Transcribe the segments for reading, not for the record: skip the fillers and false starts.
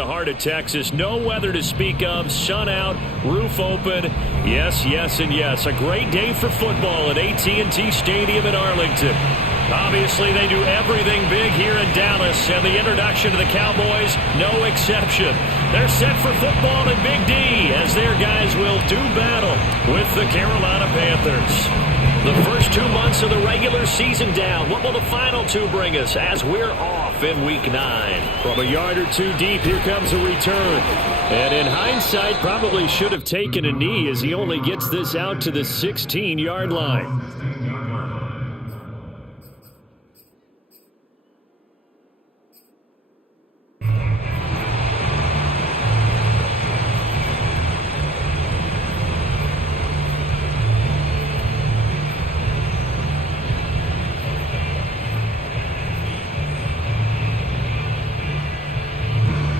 the heart of Texas. No weather to speak of. Sun out, roof open. Yes, yes, and yes. A great day for football at AT&T Stadium in Arlington. Obviously, they do everything big here in Dallas, and the introduction to the Cowboys, no exception. They're set for football in Big D as their guys will do battle with the Carolina Panthers. The first 2 months of the regular season down. What will the final two bring us as we're off in Week 9? From a yard or two deep, here comes a return. And in hindsight, probably should have taken a knee as he only gets this out to the 16-yard line.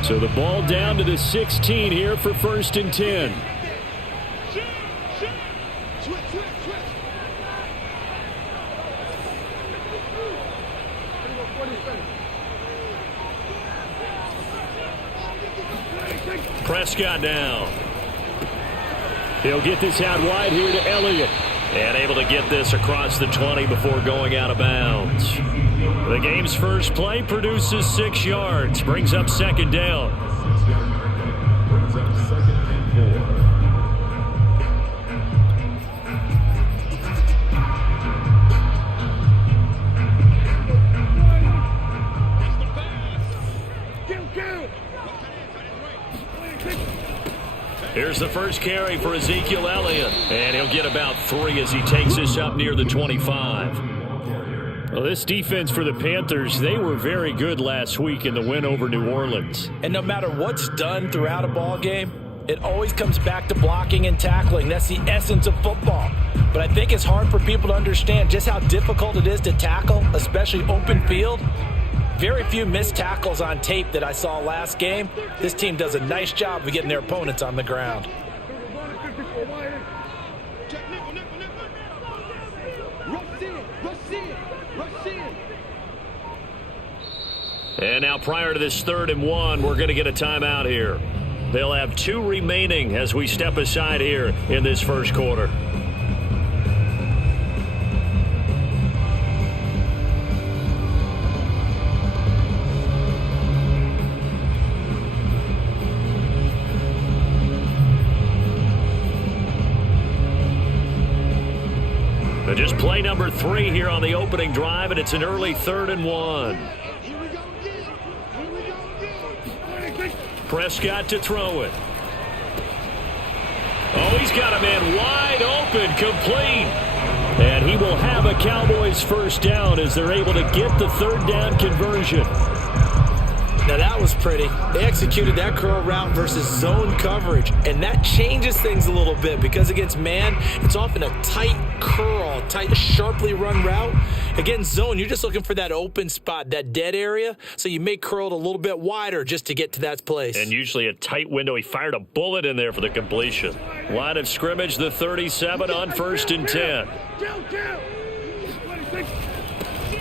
So the ball down to the 16 here for 1st and 10. Prescott now. He'll get this out wide here to Elliott. And able to get this across the 20 before going out of bounds. The game's first play produces 6 yards. Brings up 2nd down. Here's the first carry for Ezekiel Elliott. And he'll get about 3 as he takes this up near the 25. Well, this defense for the Panthers, they were very good last week in the win over New Orleans. And no matter what's done throughout a ball game, it always comes back to blocking and tackling. That's the essence of football. But I think it's hard for people to understand just how difficult it is to tackle, especially open field. Very few missed tackles on tape that I saw last game. This team does a nice job of getting their opponents on the ground. And now prior to this 3rd and 1, we're going to get a timeout here. They'll have 2 remaining as we step aside here in this first quarter. But just play number 3 here on the opening drive, and it's an early 3rd and 1. Prescott to throw it. Oh, he's got a man wide open, complete. And he will have a Cowboys first down as they're able to get the 3rd down conversion. Now that was pretty. They executed that curl route versus zone coverage, and that changes things a little bit because against man, it's often a tight curl, tight, sharply run route. Against zone, you're just looking for that open spot, that dead area, so you may curl it a little bit wider just to get to that place. And usually a tight window. He fired a bullet in there for the completion. Line of scrimmage, the 37 on 1st and 10.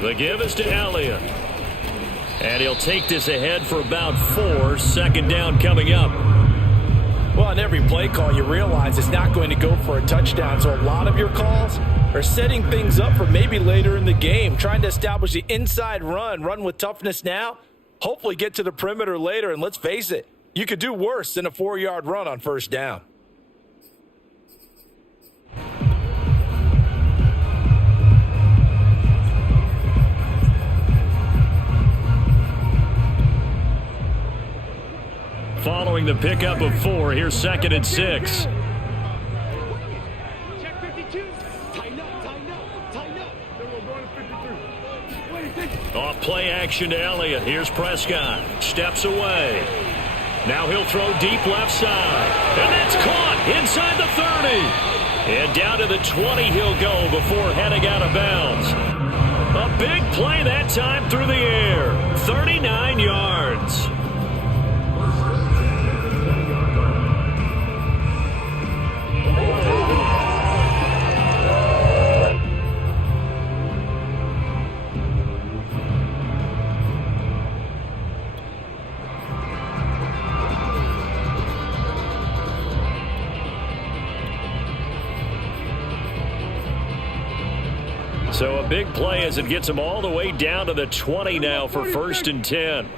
The give is to Elliott. And he'll take this ahead for about 4. 2nd down coming up. Well, on every play call, you realize it's not going to go for a touchdown. So a lot of your calls are setting things up for maybe later in the game, trying to establish the inside run with toughness now, hopefully get to the perimeter later. And let's face it, you could do worse than a 4-yard run on 1st down. Following the pickup of 4, here's 2nd and 6. Off play action to Elliott. Here's Prescott. Steps away. Now he'll throw deep left side. And that's caught inside the 30. And down to the 20 he'll go before heading out of bounds. A big play that time through the air. 39 yards. So a big play as it gets them all the way down to the 20 now for 1st and 10.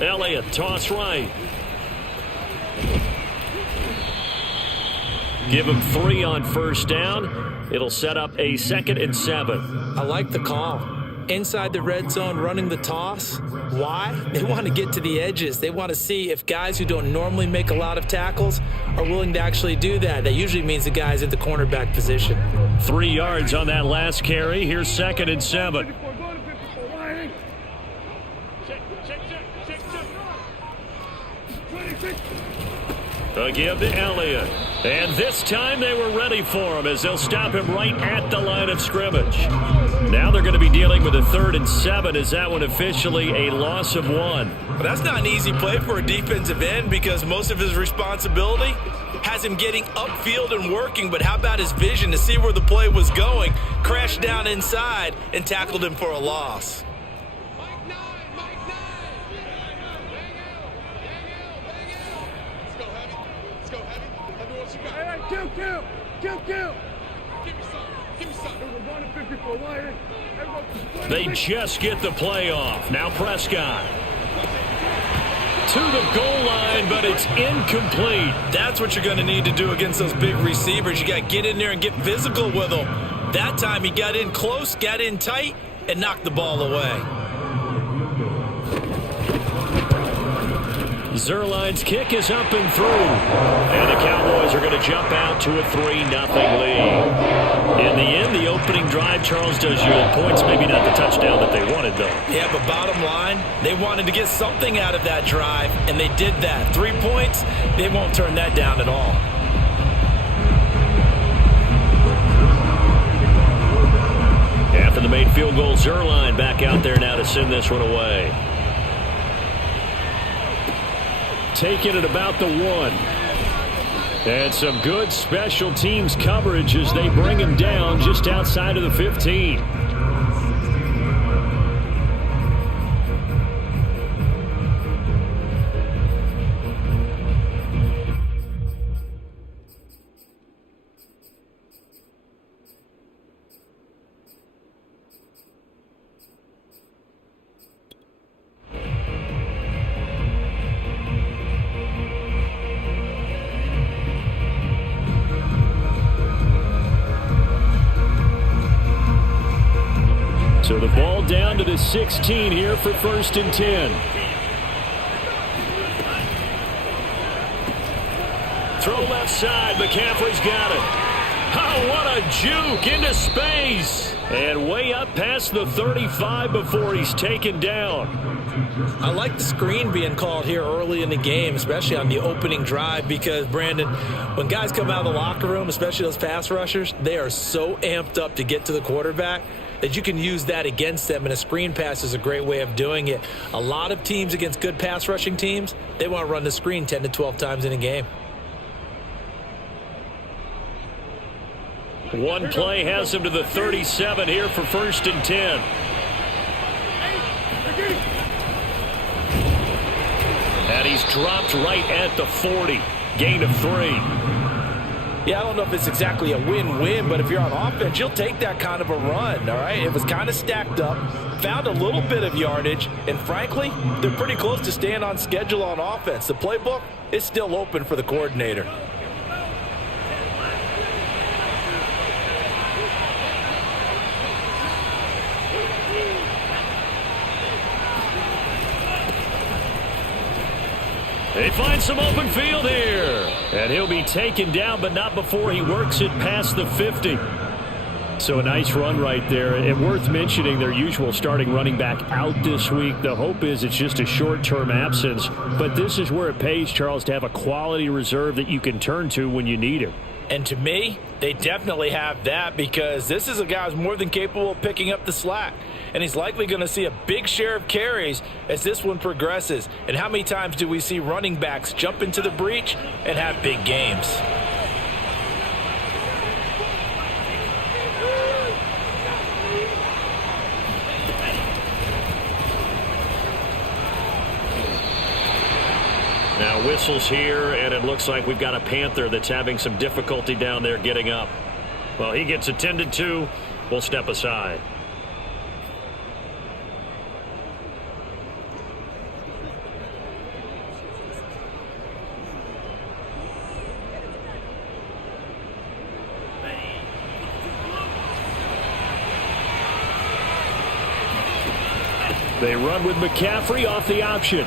Elliott, toss right. Give him 3 on 1st down. It'll set up a 2nd and 7. I like the call. Inside the red zone, running the toss. Why? They want to get to the edges. They want to see if guys who don't normally make a lot of tackles are willing to actually do that. That usually means the guy's at the cornerback position. 3 yards on that last carry. Here's 2nd and 7. A give to Elliott. And this time they were ready for him as they'll stop him right at the line of scrimmage. Now they're going to be dealing with a 3rd and 7 as that one officially a loss of 1. Well, that's not an easy play for a defensive end because most of his responsibility has him getting upfield and working, but how about his vision to see where the play was going, crashed down inside, and tackled him for a loss. They just get the play off. Now Prescott. To the goal line, but it's incomplete. That's what you're going to need to do against those big receivers. You got to get in there and get physical with them. That time he got in close, got in tight, and knocked the ball away. Zerline's kick is up and through. And the Cowboys are going to jump out to a 3-0 lead. In the end, the opening drive, Charles, does yield points. Maybe not the touchdown that they wanted, though. Yeah, but bottom line, they wanted to get something out of that drive, and they did that. 3 points, they won't turn that down at all. After the made field goal, Zerline back out there now to send this one away. Taking it about the 1. And some good special teams coverage as they bring him down just outside of the 15. So the ball down to the 16 here for 1st and 10. Throw left side. McCaffrey's got it. Oh, what a juke into space. And way up past the 35 before he's taken down. I like the screen being called here early in the game, especially on the opening drive, because, Brandon, when guys come out of the locker room, especially those pass rushers, they are so amped up to get to the quarterback that you can use that against them, and a screen pass is a great way of doing it. A lot of teams against good pass rushing teams, they want to run the screen 10 to 12 times in a game. One play has him to the 37 here for 1st and 10. And he's dropped right at the 40. Gain of 3. Yeah, I don't know if it's exactly a win-win, but if you're on offense, you'll take that kind of a run, all right? It was kind of stacked up, found a little bit of yardage, and frankly, they're pretty close to staying on schedule on offense. The playbook is still open for the coordinator. They find some open field here. And he'll be taken down, but not before he works it past the 50. So a nice run right there. And worth mentioning, their usual starting running back out this week. The hope is it's just a short-term absence. But this is where it pays, Charles, to have a quality reserve that you can turn to when you need it. And to me, they definitely have that, because this is a guy who's more than capable of picking up the slack. And he's likely going to see a big share of carries as this one progresses. And how many times do we see running backs jump into the breach and have big games? Now whistles here, and it looks like we've got a Panther that's having some difficulty down there getting up. Well, he gets attended to. We'll step aside. They run with McCaffrey off the option.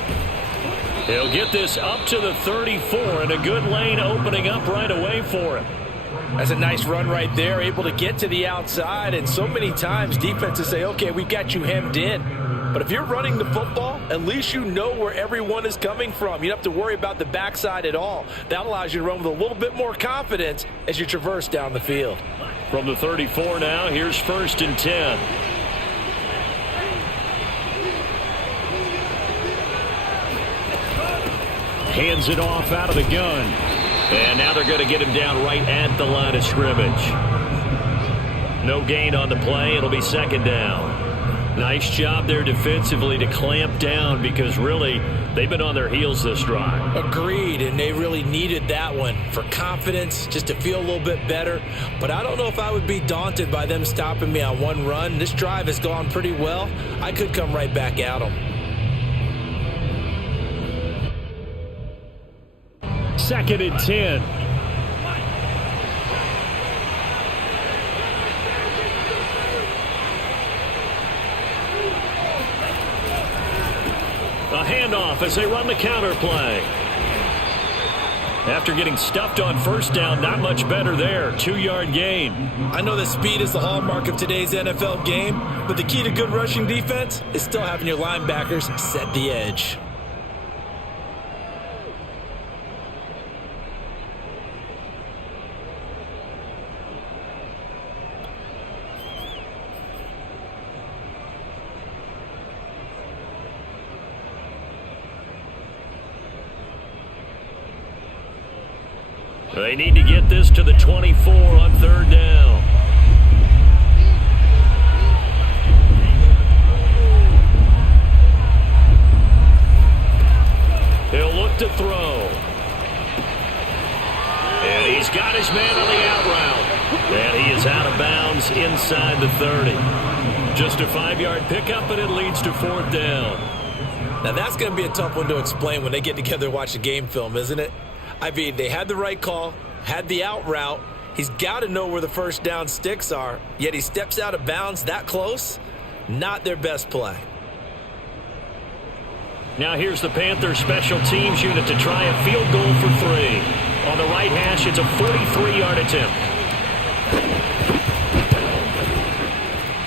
He'll get this up to the 34, and a good lane opening up right away for him. That's a nice run right there, able to get to the outside, and so many times defenses say, okay, we've got you hemmed in. But if you're running the football, at least you know where everyone is coming from. You don't have to worry about the backside at all. That allows you to run with a little bit more confidence as you traverse down the field. From the 34 now, here's 1st and 10. Hands it off out of the gun. And now they're going to get him down right at the line of scrimmage. No gain on the play. It'll be 2nd down. Nice job there defensively to clamp down, because really they've been on their heels this drive. Agreed, and they really needed that one for confidence, just to feel a little bit better. But I don't know if I would be daunted by them stopping me on one run. This drive has gone pretty well. I could come right back at them. 2nd and 10. A handoff as they run the counter play. After getting stuffed on 1st down, not much better there. 2-yard gain. I know that speed is the hallmark of today's NFL game, but the key to good rushing defense is still having your linebackers set the edge. They need to get this to the 24 on 3rd down. He'll look to throw. And he's got his man on the out route. And he is out of bounds inside the 30. Just a 5-yard pickup, and it leads to 4th down. Now that's going to be a tough one to explain when they get together and watch a game film, isn't it? I mean, they had the right call, had the out route. He's got to know where the 1st down sticks are, yet he steps out of bounds that close. Not their best play. Now here's the Panthers special teams unit to try a field goal for 3. On the right hash, it's a 43-yard attempt.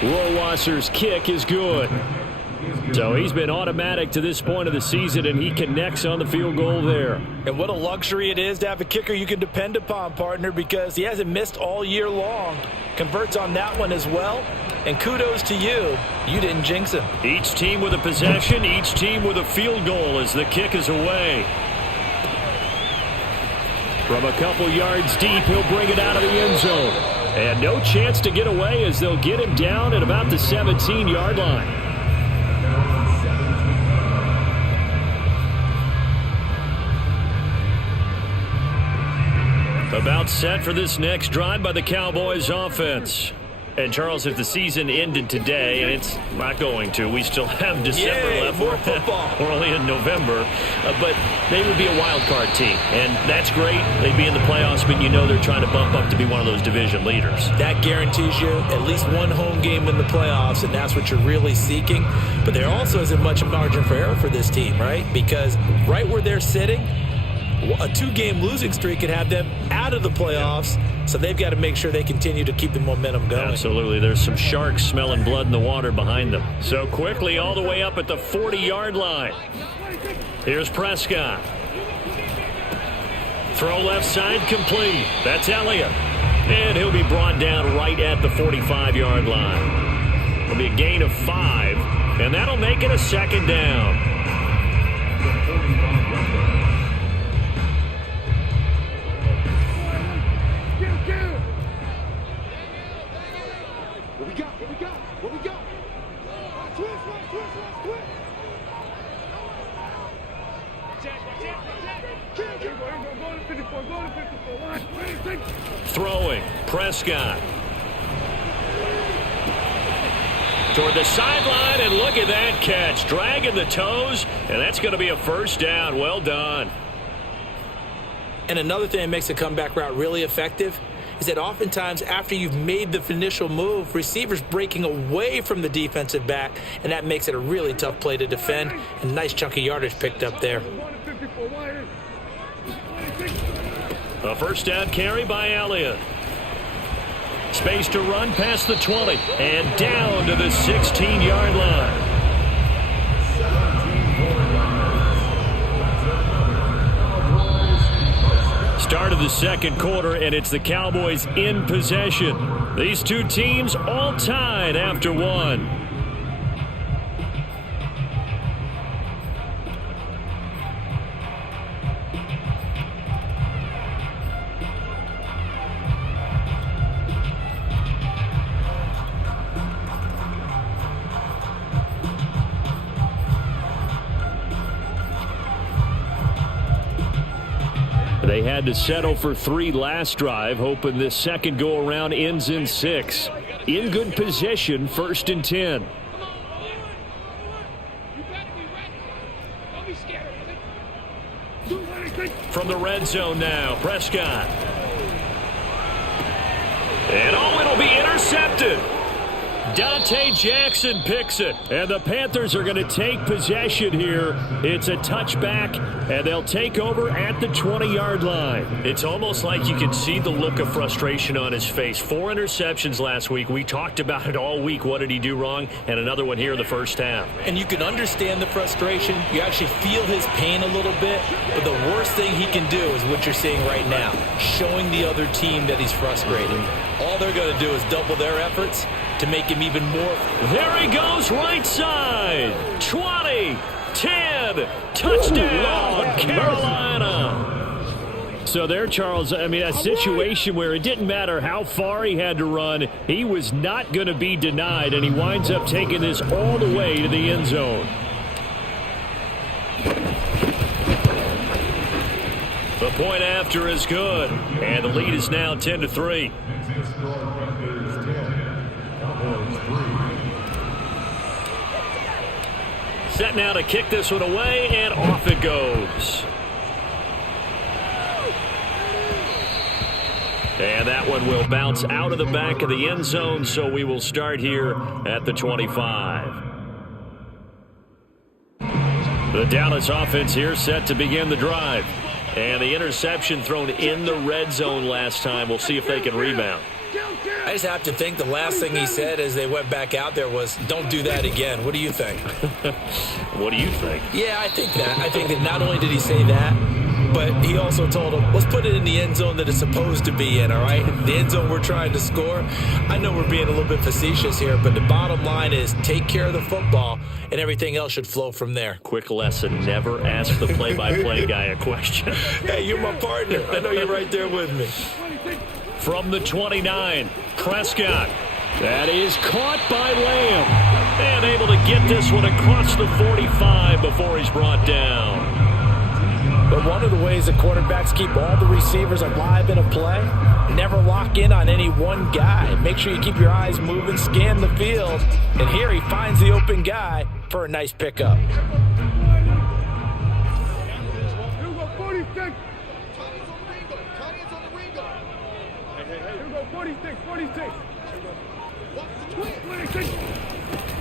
Rohrwasser's kick is good. So he's been automatic to this point of the season, and he connects on the field goal there. And what a luxury it is to have a kicker you can depend upon, partner, because he hasn't missed all year long. Converts on that one as well. And kudos to you. You didn't jinx him. Each team with a possession, each team with a field goal as the kick is away. From a couple yards deep, he'll bring it out of the end zone. And no chance to get away as they'll get him down at about the 17-yard line. About set for this next drive by the Cowboys offense. And Charles, if the season ended today, and it's not going to, we still have December left. More football. We're only in November, but they would be a wild card team, and that's great. They'd be in the playoffs, but you know they're trying to bump up to be one of those division leaders. That guarantees you at least one home game in the playoffs, and that's what you're really seeking. But there also isn't much margin for error for this team, right? Because right where they're sitting, a 2-game losing streak could have them out of the playoffs, so they've got to make sure they continue to keep the momentum going. Absolutely. There's some sharks smelling blood in the water behind them. So quickly all the way up at the 40-yard line. Here's Prescott. Throw left side complete. That's Elliott. And he'll be brought down right at the 45-yard line. It'll be a gain of 5, and that'll make it a 2nd down. What we got? Twist. Check. Throwing, Prescott. Toward the sideline, and look at that catch. Dragging the toes, and that's going to be a first down. Well done. And another thing that makes the comeback route really effective is that oftentimes after you've made the initial move, receivers breaking away from the defensive back, and that makes it a really tough play to defend. And nice chunk of yardage picked up there. A first down carry by Elliott. Space to run past the 20 and down to the 16-yard line. Start of the second quarter, and it's the Cowboys in possession. These two teams all tied after one. They had to settle for 3 last drive, hoping this second go-around ends in 6. In good position, 1st and 10. From the red zone now, Prescott. And it'll be intercepted. Dante Jackson picks it, and the Panthers are going to take possession here. It's a touchback, and they'll take over at the 20-yard line. It's almost like you can see the look of frustration on his face. 4 interceptions last week. We talked about it all week. What did he do wrong? And another one here in the first half. And you can understand the frustration. You actually feel his pain a little bit. But the worst thing he can do is what you're seeing right now, showing the other team that he's frustrated. All they're going to do is double their efforts to make him even more. There he goes, right side. 20, 10, touchdown, Carolina. So there, Charles, I mean, a situation where it didn't matter how far he had to run, he was not going to be denied, and he winds up taking this all the way to the end zone. The point after is good, and the lead is now 10-3. Set now to kick this one away, and off it goes. And that one will bounce out of the back of the end zone, so we will start here at the 25. The Dallas offense here set to begin the drive. And the interception thrown in the red zone last time. We'll see if they can rebound. I just have to think the last thing he said as they went back out there was, don't do that again. What do you think? What do you think? Yeah, I think that. I think that not only did he say that, but he also told him, let's put it in the end zone that it's supposed to be in, all right? The end zone we're trying to score. I know we're being a little bit facetious here, but the bottom line is take care of the football, and everything else should flow from there. Quick lesson, never ask the play-by-play guy a question. Hey, you're my partner. I know you're right there with me. From the 29, Prescott. That is caught by Lamb. And able to get this one across the 45 before he's brought down. But one of the ways that quarterbacks keep all the receivers alive in a play, never lock in on any one guy. Make sure you keep your eyes moving, scan the field. And here he finds the open guy for a nice pickup.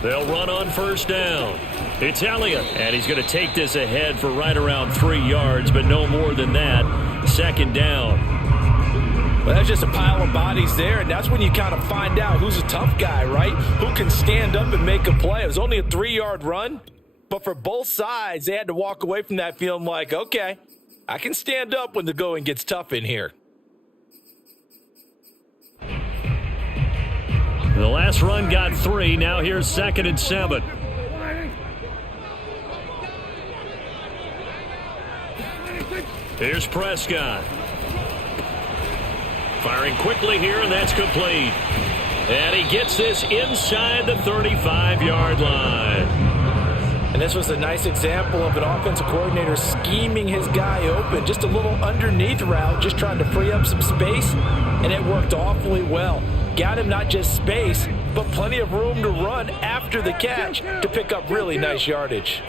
They'll run on first down. It's Elliott, and he's going to take this ahead for right around 3 yards, but no more than that. Second down. Well, that's just a pile of bodies there, and that's when you kind of find out who's a tough guy, right? Who can stand up and make a play. It was only a 3-yard run, but for both sides, they had to walk away from that feeling like, okay, I can stand up when the going gets tough in here. The last run got 3. Now here's 2nd and 7. Here's Prescott. Firing quickly here, and that's complete. And he gets this inside the 35-yard line. And And this was a nice example of an offensive coordinator scheming his guy open. Just a little underneath route, just trying to free up some space, and it worked awfully well. Got him not just space, but plenty of room to run after the catch to pick up really nice yardage.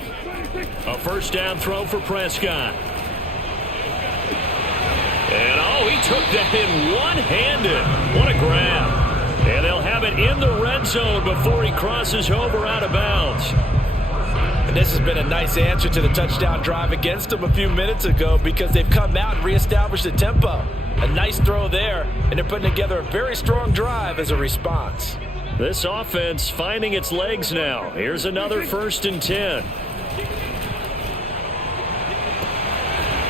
A first down throw for Prescott. And, he took that in one-handed. What a grab. And they'll have it in the red zone before he crosses over out of bounds. And this has been a nice answer to the touchdown drive against them a few minutes ago because they've come out and reestablished the tempo. A nice throw there, and they're putting together a very strong drive as a response. This offense finding its legs now. Here's another 1st and 10.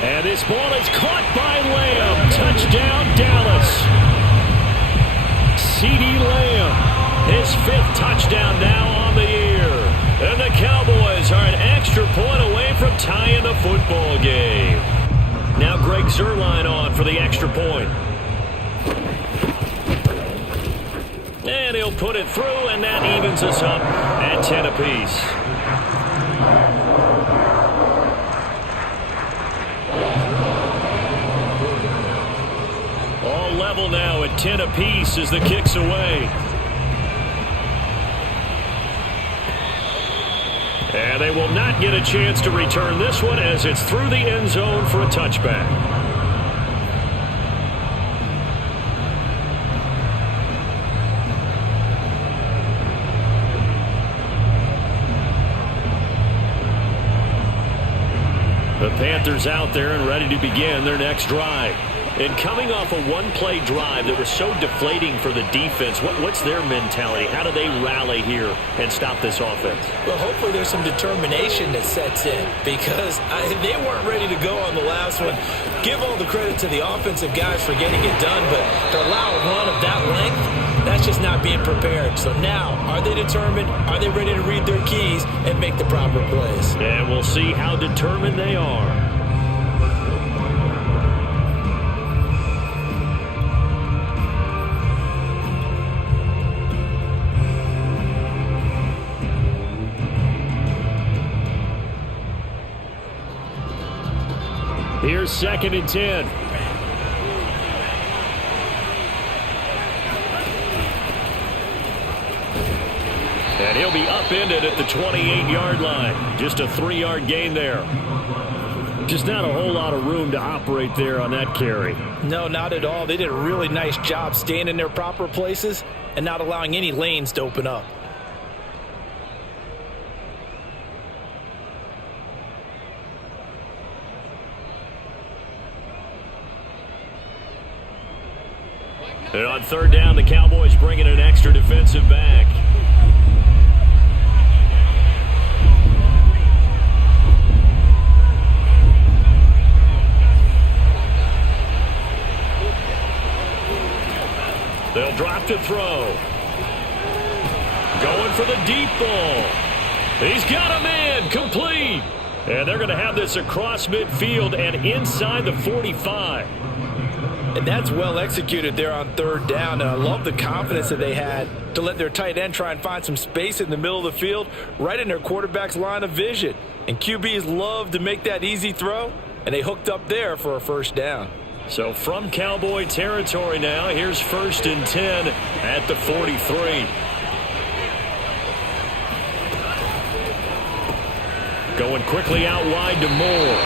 And this ball is caught by Lamb. Touchdown, Dallas. CeeDee Lamb, his 5th touchdown now on the year. And the Cowboys are an extra point away from tying the football game. Now Greg Zuerlein on for the extra point. And he'll put it through, and that evens us up at 10 apiece. All level now at 10 apiece as the kick's away. And they will not get a chance to return this one as it's through the end zone for a touchback. The Panthers out there and ready to begin their next drive. And coming off a one-play drive that was so deflating for the defense, what's their mentality? How do they rally here and stop this offense? Well, hopefully there's some determination that sets in because they weren't ready to go on the last one. Give all the credit to the offensive guys for getting it done, but to allow a run of that length, that's just not being prepared. So now, are they determined? Are they ready to read their keys and make the proper plays? And we'll see how determined they are. Here's 2nd and 10. And he'll be upended at the 28-yard line. Just a 3-yard gain there. Just not a whole lot of room to operate there on that carry. No, not at all. They did a really nice job staying in their proper places and not allowing any lanes to open up. And on 3rd down, the Cowboys bring in an extra defensive back. They'll drop to throw. Going for the deep ball. He's got a man, complete. And they're going to have this across midfield and inside the 45. And that's well executed there on 3rd down. And I love the confidence that they had to let their tight end try and find some space in the middle of the field, right in their quarterback's line of vision. And QBs love to make that easy throw, and they hooked up there for a 1st down. So from Cowboy territory now, here's 1st and 10 at the 43. Going quickly out wide to Moore.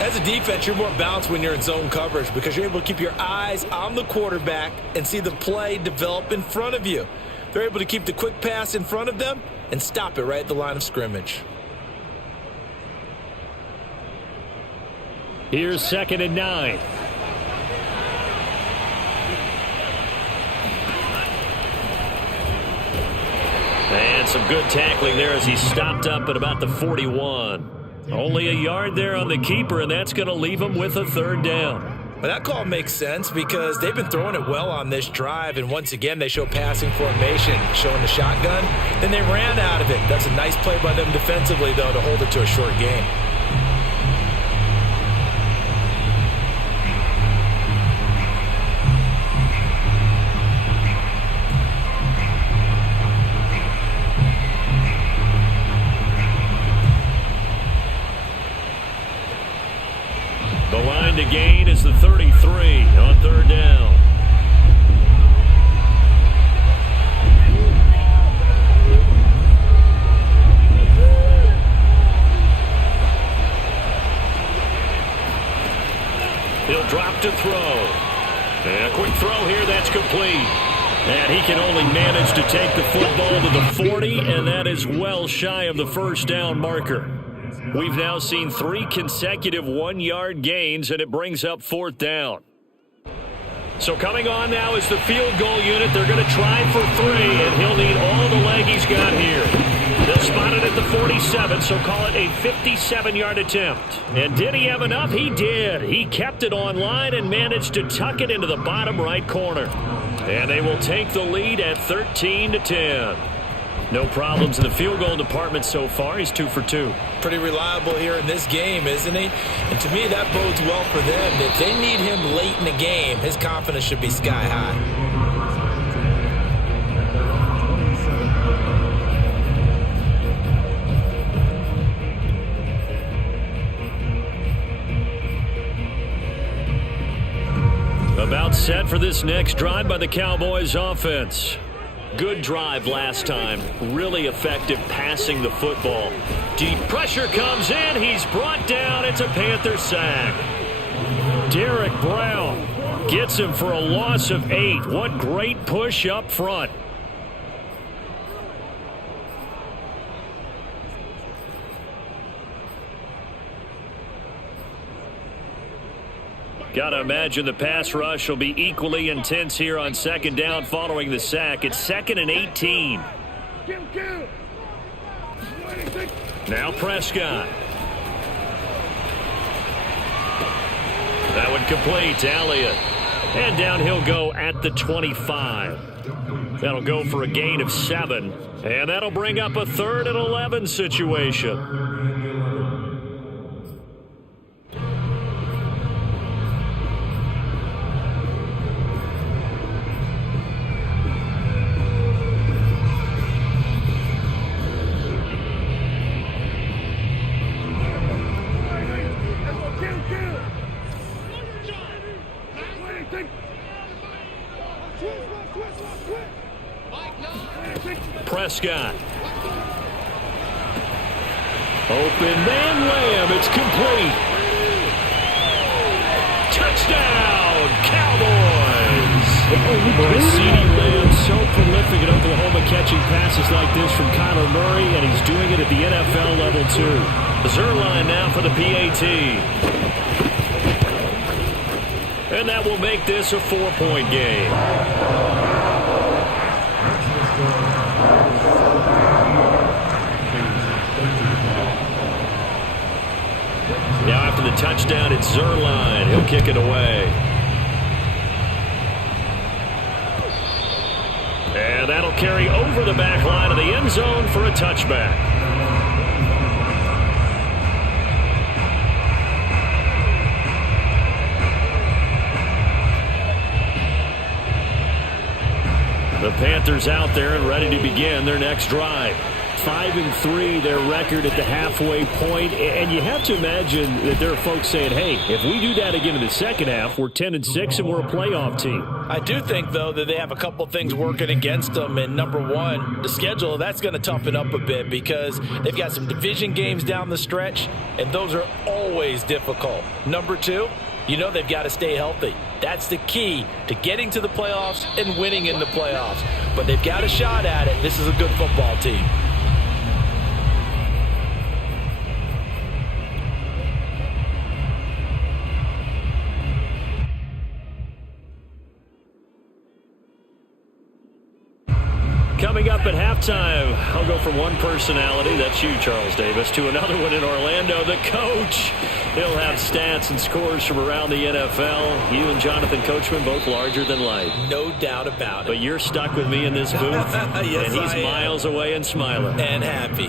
As a defense, you're more balanced when you're in zone coverage because you're able to keep your eyes on the quarterback and see the play develop in front of you. They're able to keep the quick pass in front of them and stop it right at the line of scrimmage. Here's 2nd and 9. And some good tackling there as he stopped up at about the 41. Only a yard there on the keeper, and that's going to leave him with a 3rd down. Well, that call makes sense because they've been throwing it well on this drive, and once again they show passing formation, showing the shotgun. Then they ran out of it. That's a nice play by them defensively, though, to hold it to a short gain. 7 to gain is the 33 on third down. He'll drop to throw. And a quick throw here, that's complete. And he can only manage to take the football to the 40, and that is well shy of the first down marker. We've now seen 3 consecutive 1-yard gains, and it brings up fourth down. So coming on now is the field goal unit. They're going to try for 3, and he'll need all the leg he's got here. They'll spot it at the 47, so call it a 57-yard attempt. And did he have enough? He did. He kept it on line and managed to tuck it into the bottom right corner. And they will take the lead at 13-10. No problems in the field goal department so far. He's 2 for 2. Pretty reliable here in this game, isn't he? And to me, that bodes well for them. If they need him late in the game, his confidence should be sky high. About set for this next drive by the Cowboys offense. Good drive last time. Really effective passing the football. Deep pressure comes in. He's brought down. It's a Panther sack. Derek Brown gets him for a loss of 8. What great push up front. Gotta imagine the pass rush will be equally intense here on second down following the sack. It's 2nd and 18. Now Prescott. That one complete to Elliott. And down he'll go at the 25. That'll go for a gain of 7. And that'll bring up a 3rd and 11 situation. Prescott. Open man Lamb. It's complete. Touchdown, Cowboys. Boy, CeeDee Lamb so prolific in Oklahoma catching passes like this from Kyler Murray, and he's doing it at the NFL level too. Zerline now for the PAT. And that will make this a 4-point game. Now after the touchdown, it's Zerline. He'll kick it away. And that'll carry over the back line of the end zone for a touchback. The Panthers out there and ready to begin their next drive. 5-3, their record at the halfway point, and you have to imagine that there are folks saying, hey, if we do that again in the second half, we're 10-6 and we're a playoff team. I do think, though, that they have a couple things working against them, and number one, the schedule, that's going to toughen up a bit because they've got some division games down the stretch, and those are always difficult. Number two, you know they've got to stay healthy. That's the key to getting to the playoffs and winning in the playoffs. But they've got a shot at it. This is a good football team. Coming up at halftime, I'll go from one personality, that's you, Charles Davis, to another one in Orlando, the coach. He'll have stats and scores from around the NFL. You and Jonathan Coachman, both larger than life. No doubt about it. But you're stuck with me in this booth, yes, and he's miles away and smiling. And happy.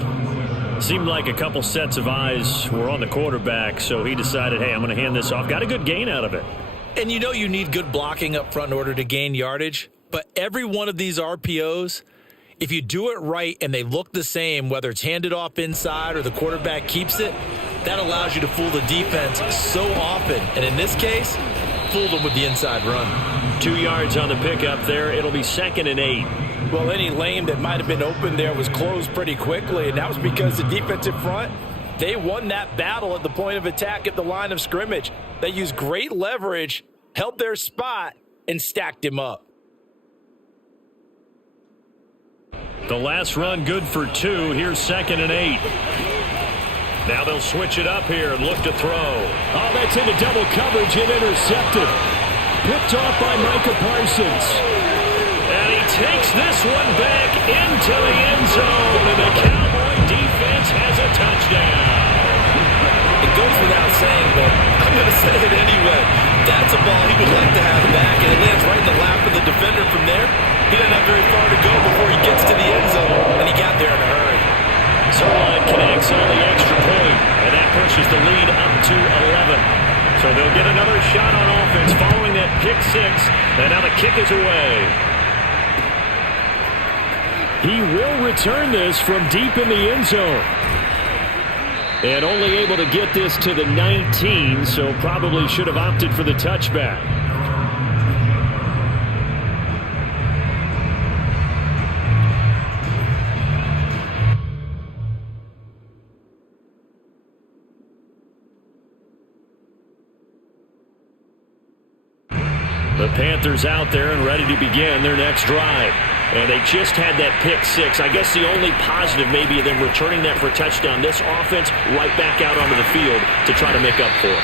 Seemed like a couple sets of eyes were on the quarterback, so he decided, hey, I'm going to hand this off. Got a good gain out of it. And you know you need good blocking up front in order to gain yardage, but every one of these RPOs if you do it right and they look the same, whether it's handed off inside or the quarterback keeps it, that allows you to fool the defense so often. And in this case, fool them with the inside run. 2 yards on the pickup there. It'll be 2nd and 8. Well, any lane that might have been open there was closed pretty quickly, and that was because the defensive front, they won that battle at the point of attack at the line of scrimmage. They used great leverage, held their spot, and stacked him up. The last run good for 2. Here's 2nd and 8. Now they'll switch it up here and look to throw. Oh, that's into double coverage and intercepted. Picked off by Micah Parsons. And he takes this one back into the end zone. And the Cowboy defense has a touchdown. It goes without saying, but I'm going to say it anyway. That's a ball he would like to have back, and it lands right in the lap of the defender from there. He doesn't have very far to go before he gets to the end zone, and he got there in a hurry. Sideline connects on the extra point, and that pushes the lead up to 11. So they'll get another shot on offense following that pick 6, and now the kick is away. He will return this from deep in the end zone. And only able to get this to the 19, so probably should have opted for the touchback. The Panthers out there and ready to begin their next drive. And they just had that pick 6. I guess the only positive maybe of them returning that for a touchdown. This offense right back out onto the field to try to make up for it.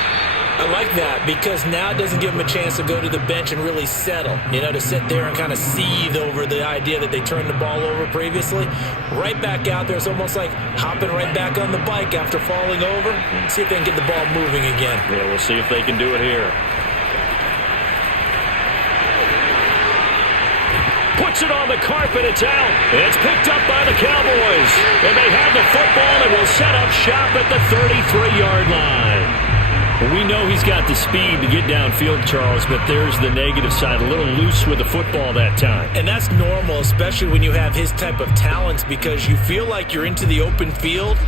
I like that because now it doesn't give them a chance to go to the bench and really settle, to sit there and kind of seethe over the idea that they turned the ball over previously. Right back out there, it's almost like hopping right back on the bike after falling over. See if they can get the ball moving again. Yeah, we'll see if they can do it here. Puts it on the carpet, it's out. It's picked up by the Cowboys. And they have the football and will set up shop at the 33-yard line. We know he's got the speed to get downfield, Charles, but there's the negative side. A little loose with the football that time. And that's normal, especially when you have his type of talents, because you feel like you're into the open field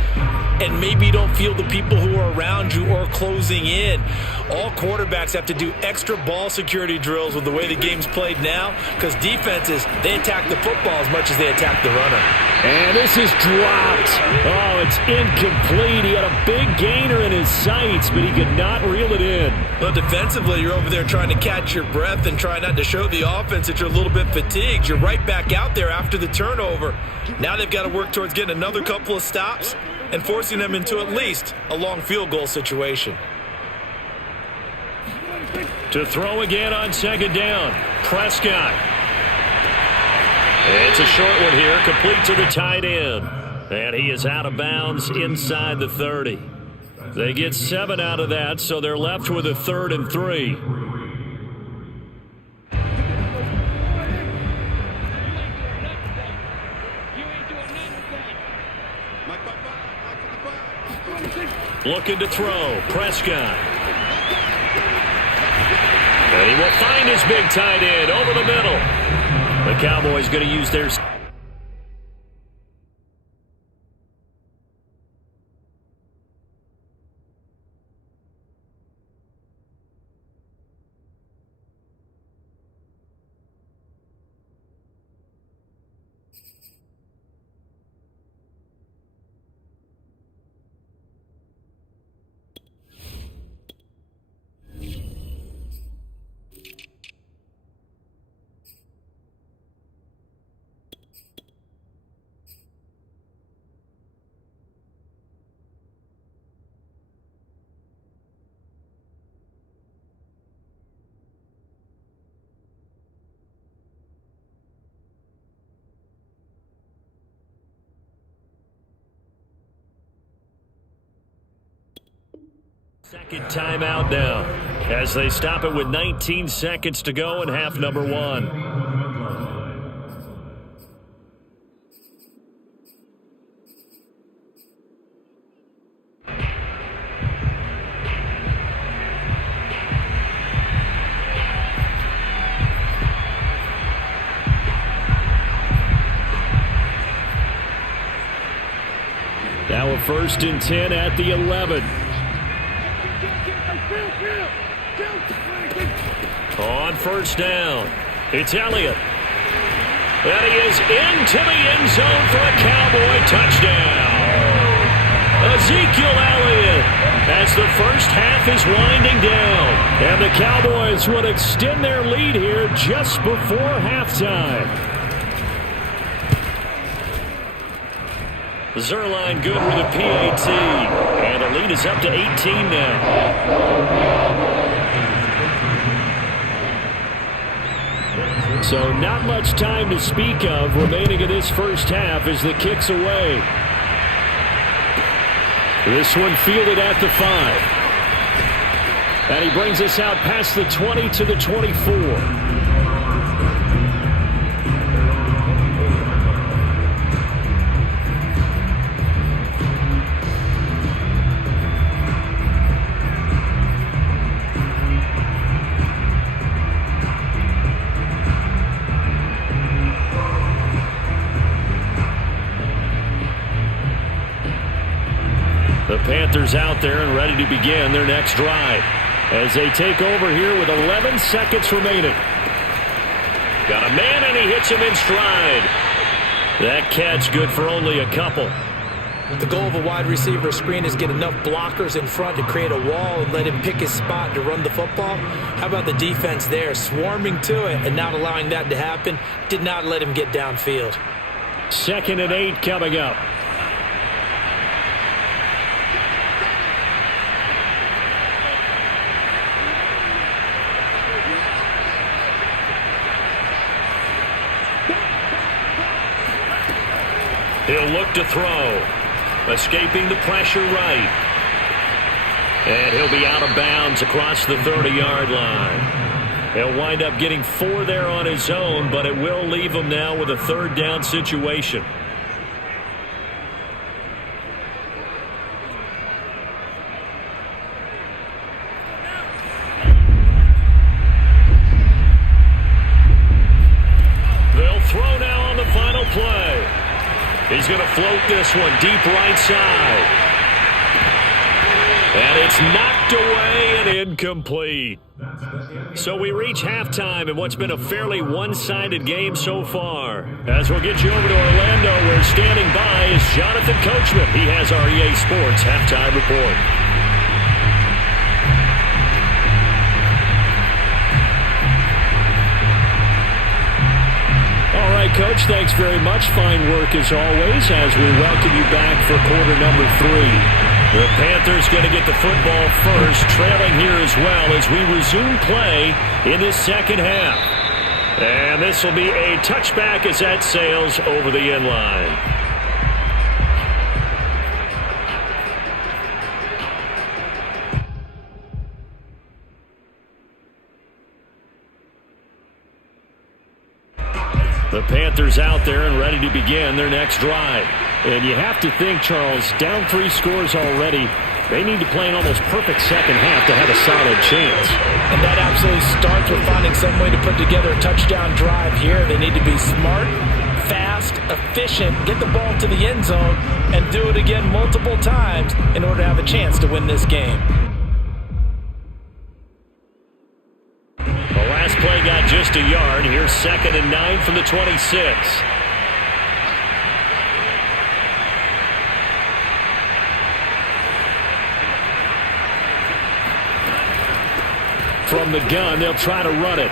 and maybe you don't feel the people who are around you or closing in. All quarterbacks have to do extra ball security drills with the way the game's played now, because defenses, they attack the football as much as they attack the runner. And this is dropped. Oh, it's incomplete. He had a big gainer in his sights, but he could not reel it in. Well, defensively, you're over there trying to catch your breath and try not to show the offense that you're a little bit fatigued. You're right back out there after the turnover. Now they've got to work towards getting another couple of stops and forcing them into at least a long field goal situation. To throw again on 2nd down. Prescott. It's a short one here, complete to the tight end. And he is out of bounds inside the 30. They get 7 out of that, so they're left with a 3rd and 3. Looking to throw. Prescott. And he will find his big tight end over the middle. The Cowboys going to use their... Second timeout now as they stop it with 19 seconds to go in half number 1. first and 10 at the 11. On first down, it's Elliott. And he is into the end zone for a Cowboy touchdown. Ezekiel Elliott, as the first half is winding down. And the Cowboys would extend their lead here just before halftime. Zerline good with a PAT. And the lead is up to 18 now. So not much time to speak of remaining in this first half as the kick's away. This one fielded at the 5. And he brings us out past the 20 to the 24. The Panthers out there and ready to begin their next drive as they take over here with 11 seconds remaining. Got a man and he hits him in stride. That catch good for only a couple. The goal of a wide receiver screen is get enough blockers in front to create a wall and let him pick his spot to run the football. How about the defense there, swarming to it and not allowing that to happen? Did not let him get downfield. 2nd and 8 coming up. He'll look to throw. Escaping the pressure right. And he'll be out of bounds across the 30-yard line. He'll wind up getting 4 there on his own, but it will leave him now with a 3rd down situation. They'll throw now on the final play. He's going to float this one deep right side. And it's knocked away and incomplete. So we reach halftime in what's been a fairly one-sided game so far. As we'll get you over to Orlando, where standing by is Jonathan Coachman. He has our EA Sports halftime report. All right, Coach, thanks very much. Fine work as always as we welcome you back for quarter number 3. The Panthers going to get the football first, trailing here as well as we resume play in the second half. And this will be a touchback as that sails over the end line. The Panthers out there and ready to begin their next drive. And you have to think, Charles, down 3 scores already. They need to play an almost perfect second half to have a solid chance. And that absolutely starts with finding some way to put together a touchdown drive here. They need to be smart, fast, efficient, get the ball to the end zone, and do it again multiple times in order to have a chance to win this game. The last play got just a yard. Here's 2nd and 9 from the 26. From the gun, they'll try to run it.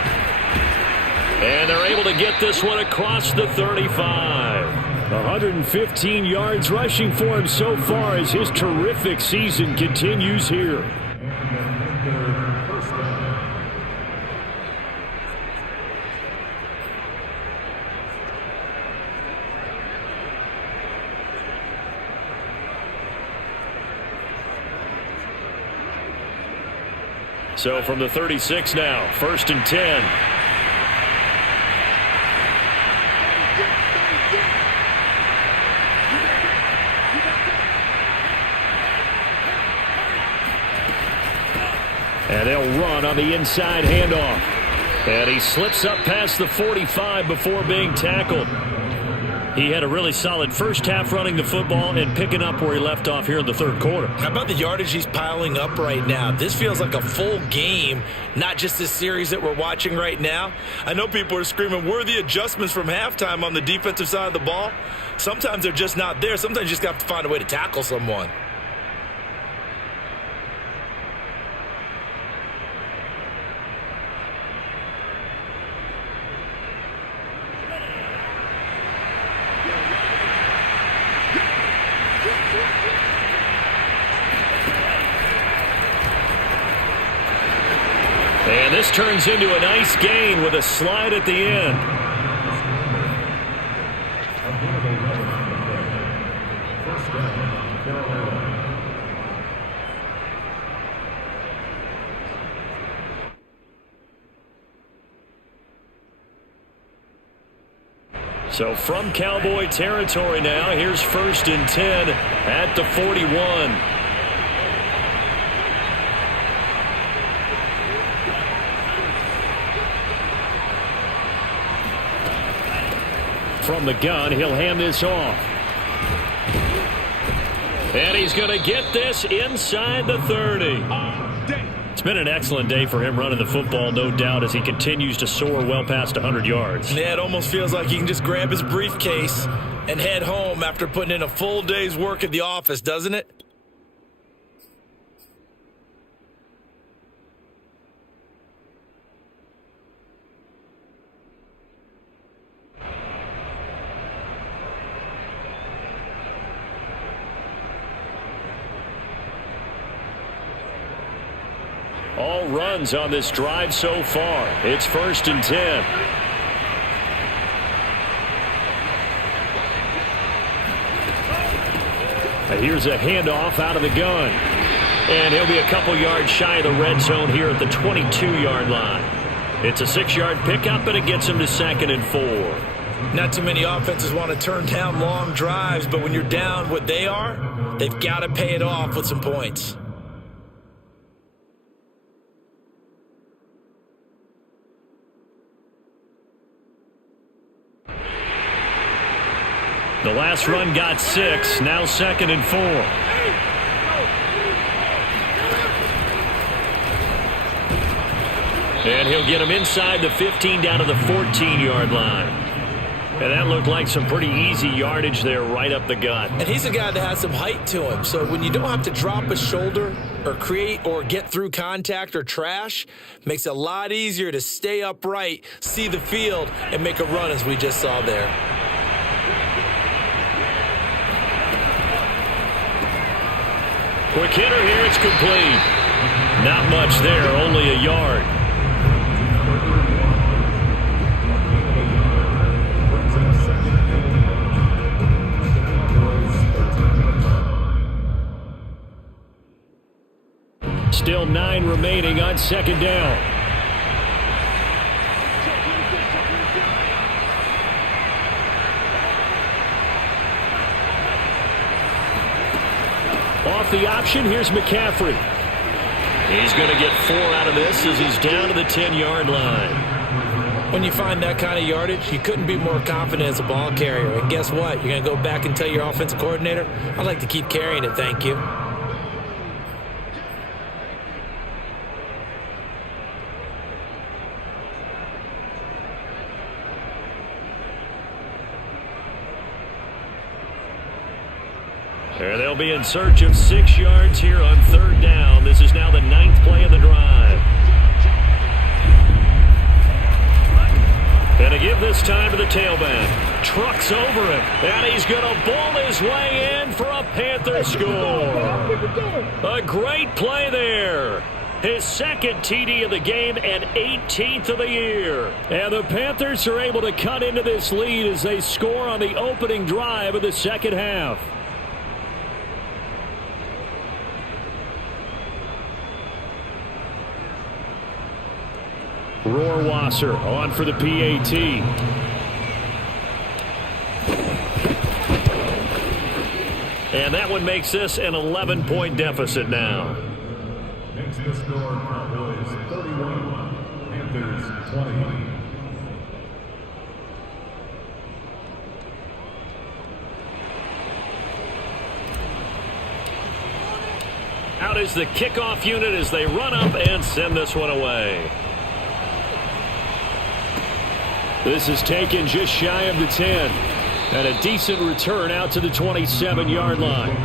And they're able to get this one across the 35. 115 yards rushing for him so far as his terrific season continues here. So from the 36 now, 1st and 10. And they'll run on the inside handoff. And he slips up past the 45 before being tackled. He had a really solid first half running the football and picking up where he left off here in the third quarter. How about the yardage he's piling up right now? This feels like a full game, not just this series that we're watching right now. I know people are screaming, where are the adjustments from halftime on the defensive side of the ball? Sometimes they're just not there. Sometimes you just have to find a way to tackle someone. And this turns into a nice gain with a slide at the end. So from Cowboy territory now, here's 1st and 10 at the 41. From the gun, he'll hand this off. And he's going to get this inside the 30. It's been an excellent day for him running the football, no doubt, as he continues to soar well past 100 yards. Yeah, it almost feels like he can just grab his briefcase and head home after putting in a full day's work at the office, doesn't it? All runs on this drive so far. It's 1st and 10. Here's a handoff out of the gun. And he'll be a couple yards shy of the red zone here at the 22-yard line. It's a 6-yard pickup, and it gets him to 2nd and 4. Not too many offenses want to turn down long drives, but when you're down what they are, they've got to pay it off with some points. The last run got 6, now 2nd and 4. And he'll get him inside the 15 down to the 14-yard line. And that looked like some pretty easy yardage there right up the gut. And he's a guy that has some height to him, so when you don't have to drop a shoulder or create or get through contact or trash, makes it a lot easier to stay upright, see the field, and make a run as we just saw there. Quick hitter here, it's complete. Not much there, only a yard. Still 9 remaining on 2nd down. Off the option, here's McCaffrey. He's going to get 4 out of this as he's down to the 10-yard line. When you find that kind of yardage, you couldn't be more confident as a ball carrier. And guess what? You're going to go back and tell your offensive coordinator, I'd like to keep carrying it, thank you. And they'll be in search of 6 yards here on 3rd down. This is now the 9th play of the drive. And to give this time to the tailback. Trucks over him. And he's going to bowl his way in for a Panther score. A great play there. His 2nd TD of the game and 18th of the year. And the Panthers are able to cut into this lead as they score on the opening drive of the 2nd half. Rohrwasser on for the PAT. And that one makes this an 11-point deficit now. Makes the score Cowboys 31, Panthers 20. Out is the kickoff unit as they run up and send this one away. This is taken just shy of the 10. And a decent return out to the 27-yard line.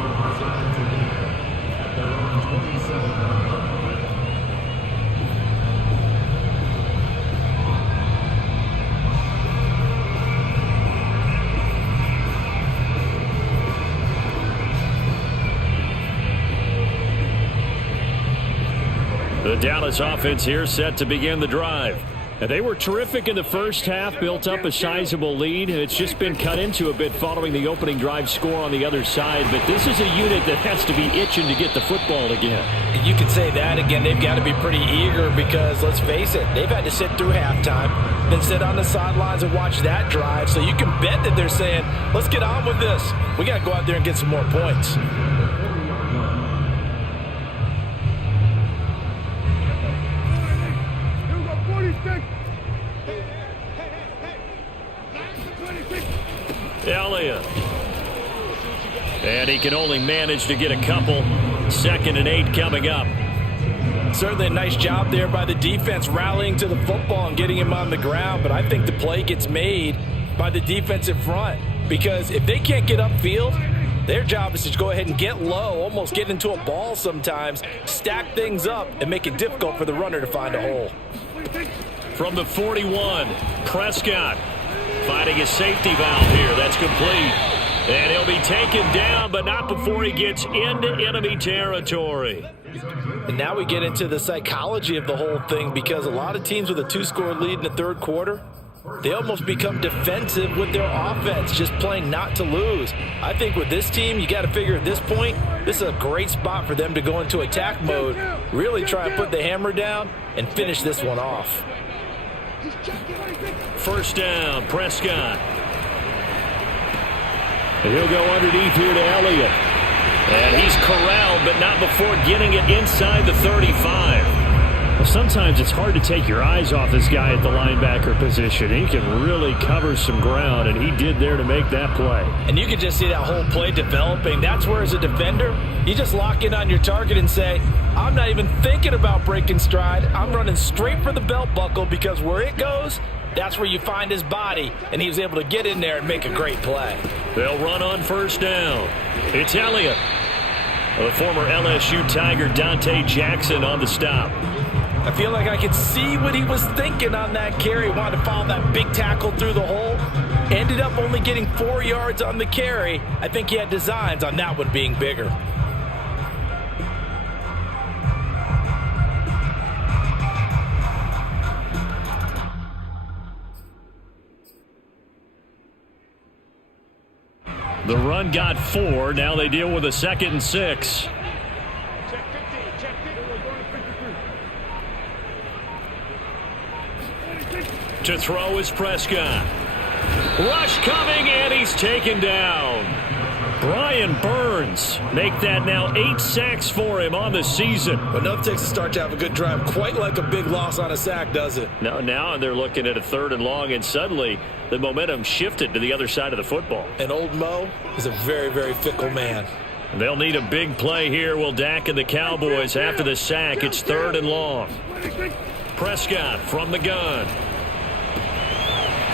The Dallas offense here set to begin the drive. And they were terrific in the first half, built up a sizable lead, and it's just been cut into a bit following the opening drive score on the other side. But this is a unit that has to be itching to get the football again. You can say that again. They've got to be pretty eager because, let's face it, they've had to sit through halftime, then sit on the sidelines and watch that drive. So you can bet that they're saying, let's get on with this. We got to go out there and get some more points. Elliott. And he can only manage to get a couple. 2nd and 8 coming up. Certainly a nice job there by the defense rallying to the football and getting him on the ground. But I think the play gets made by the defensive front. Because if they can't get upfield, their job is to go ahead and get low, almost get into a ball sometimes, stack things up, and make it difficult for the runner to find a hole. From the 41, Prescott finding a safety valve here. That's complete. And he'll be taken down, but not before he gets into enemy territory. And now we get into the psychology of the whole thing, because a lot of teams with a 2-score lead in the third quarter, they almost become defensive with their offense, just playing not to lose. I think with this team, you got to figure at this point, this is a great spot for them to go into attack mode, really try and put the hammer down and finish this one off. First down, Prescott. And he'll go underneath here to Elliott. And he's corralled, but not before getting it inside the 35. Well, sometimes it's hard to take your eyes off this guy at the linebacker position. He can really cover some ground, and he did there to make that play. And you can just see that whole play developing. That's where, as a defender, you just lock in on your target and say, I'm not even thinking about breaking stride. I'm running straight for the belt buckle, because where it goes, that's where you find his body, and he was able to get in there and make a great play. They'll run on first down. It's Elliott. The former LSU Tiger Dante Jackson on the stop. I feel like I could see what he was thinking on that carry. Wanted to follow that big tackle through the hole. Ended up only getting 4 yards on the carry. I think he had designs on that one being bigger. The run got 4. Now they deal with a 2nd and 6. To throw is Prescott. Rush coming, and he's taken down. Brian Burns make that now 8 sacks for him on the season. Enough takes a start to have a good drive. Quite like a big loss on a sack, does it? Now they're looking at a 3rd and long, and suddenly the momentum shifted to the other side of the football. And old Mo is a very, very fickle man. They'll need a big play here, will Dak and the Cowboys after the sack. It's 3rd and long. Prescott from the gun.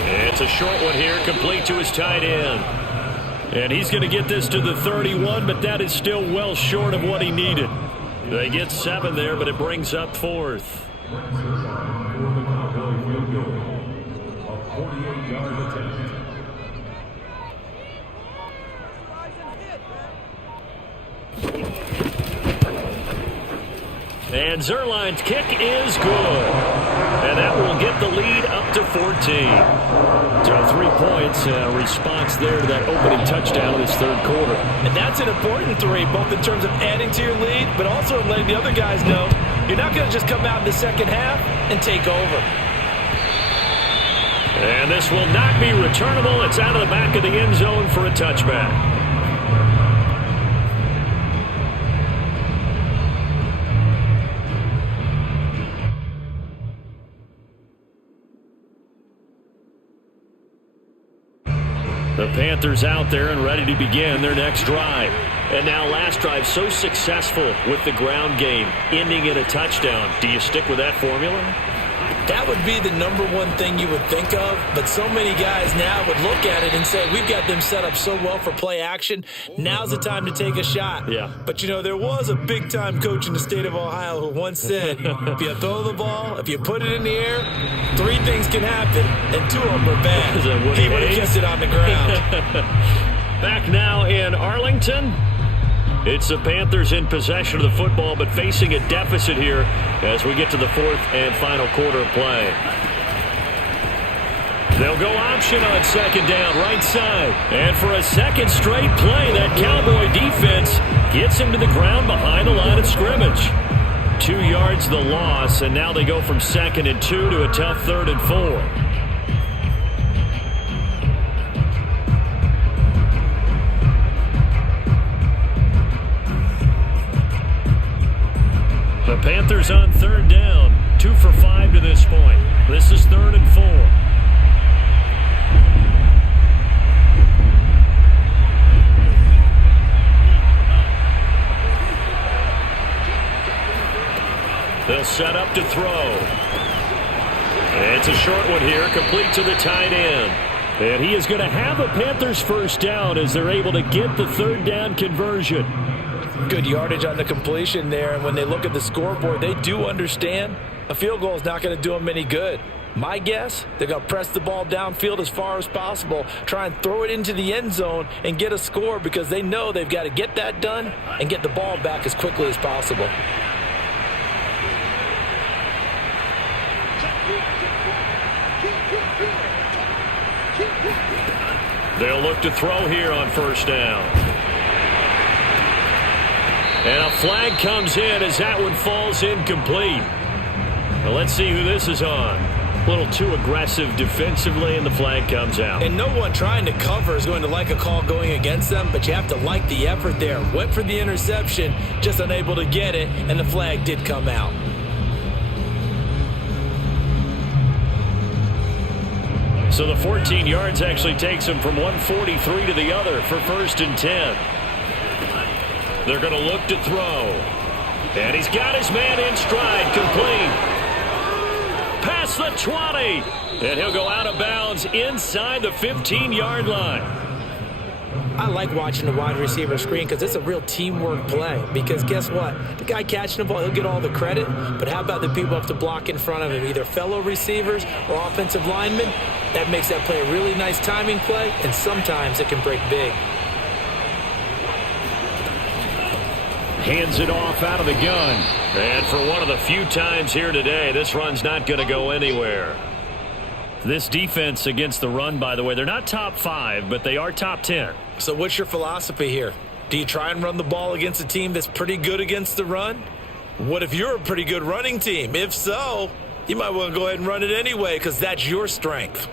It's a short one here, complete to his tight end. And he's going to get this to the 31, but that is still well short of what he needed. They get 7 there, but it brings up 4th. And Zerline's kick is good. And that will get the lead up to 14. So 3 points, response there to that opening touchdown in this third quarter. And that's an important 3, both in terms of adding to your lead, but also in letting the other guys know you're not going to just come out in the second half and take over. And this will not be returnable. It's out of the back of the end zone for a touchback. The Panthers out there and ready to begin their next drive. And now last drive so successful with the ground game, ending in a touchdown. Do you stick with that formula? That would be the number one thing you would think of, but so many guys now would look at it and say, we've got them set up so well for play action. Now's the time to take a shot. Yeah. But, you know, there was a big-time coach in the state of Ohio who once said, if you throw the ball, if you put it in the air, 3 things can happen, and 2 of them are bad. He would have kept it on the ground. Back now in Arlington. It's the Panthers in possession of the football, but facing a deficit here as we get to the 4th and final quarter of play. They'll go option on 2nd down, right side. And for a second straight play, that Cowboy defense gets him to the ground behind the line of scrimmage. 2 yards the loss, and now they go from 2nd and 2 to a tough 3rd and 4. The Panthers on 3rd down, 2 for 5 to this point. This is 3rd and 4. They'll set up to throw. It's a short one here, complete to the tight end. And he is going to have a Panthers first down as they're able to get the 3rd down conversion. Good yardage on the completion there, and when they look at the scoreboard, they do understand a field goal is not going to do them any good. My guess, they're going to press the ball downfield as far as possible, try and throw it into the end zone and get a score because they know they've got to get that done and get the ball back as quickly as possible. They'll look to throw here on 1st down. And a flag comes in as that one falls incomplete. Well, let's see who this is on. A little too aggressive defensively, and the flag comes out. And no one trying to cover is going to like a call going against them, but you have to like the effort there. Went for the interception, just unable to get it, and the flag did come out. So the 14 yards actually takes him from 143 to the other for 1st and 10. They're going to look to throw. And he's got his man in stride, complete. Past the 20. And he'll go out of bounds inside the 15-yard line. I like watching the wide receiver screen because it's a real teamwork play. Because guess what? The guy catching the ball, he'll get all the credit. But how about the people up to block in front of him, either fellow receivers or offensive linemen? That makes that play a really nice timing play, and sometimes it can break big. Hands it off out of the gun. And for one of the few times here today, this run's not going to go anywhere. This defense against the run, by the way, they're not top 5, but they are top 10. So what's your philosophy here? Do you try and run the ball against a team that's pretty good against the run? What if you're a pretty good running team? If so, you might want to go ahead and run it anyway because that's your strength.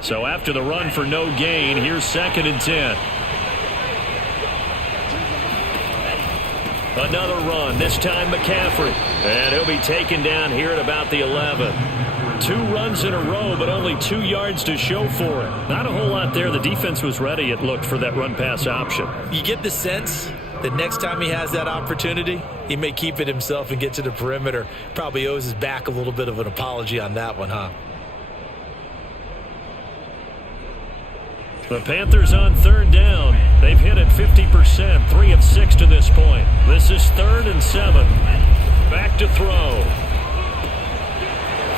So after the run for no gain, here's 2nd and 10. Another run, this time McCaffrey. And he'll be taken down here at about the 11. 2 runs in a row, but only 2 yards to show for it. Not a whole lot there. The defense was ready, it looked, for that run-pass option. You get the sense that next time he has that opportunity, he may keep it himself and get to the perimeter. Probably owes his back a little bit of an apology on that one, huh? The Panthers on 3rd down. They've hit it 50%, 3 of 6 to this point. This is 3rd and 7. Back to throw.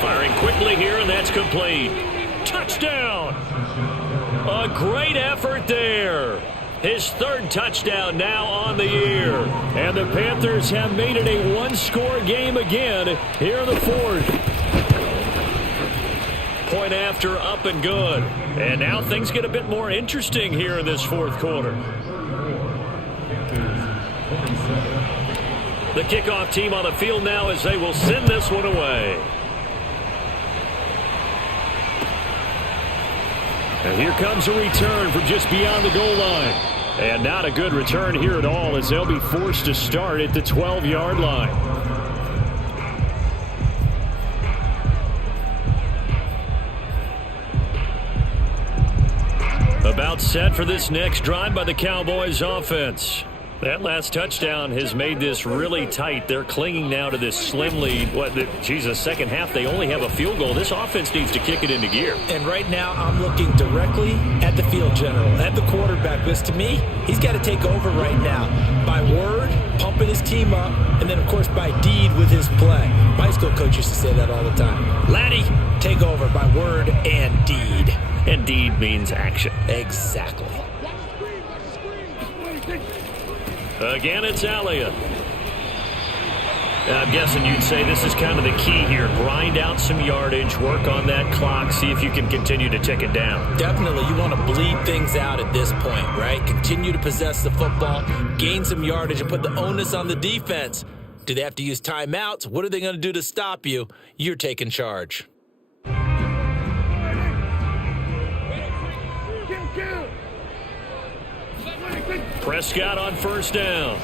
Firing quickly here, and that's complete. Touchdown! A great effort there. His 3rd touchdown now on the year. And the Panthers have made it a one-score game again here in the 4th. Point after, up and good. And now things get a bit more interesting here in this 4th quarter. The kickoff team on the field now as they will send this one away. And here comes a return from just beyond the goal line. And not a good return here at all as they'll be forced to start at the 12-yard line. About set for this next drive by the Cowboys offense. That last touchdown has made this really tight. They're clinging now to this slim lead. Second half, they only have a field goal. This offense needs to kick it into gear. And right now, I'm looking directly at the field general, at the quarterback, because to me, he's got to take over right now. By word, pumping his team up, and then, of course, by deed with his play. My high school coach used to say that all the time. Laddie, take over by word and deed. And deed means action. Exactly. Again, it's Elliott. I'm guessing you'd say this is kind of the key here. Grind out some yardage, work on that clock, see if you can continue to tick it down. Definitely. You want to bleed things out at this point, right? Continue to possess the football, gain some yardage, and put the onus on the defense. Do they have to use timeouts? What are they going to do to stop you? You're taking charge. Prescott on first down.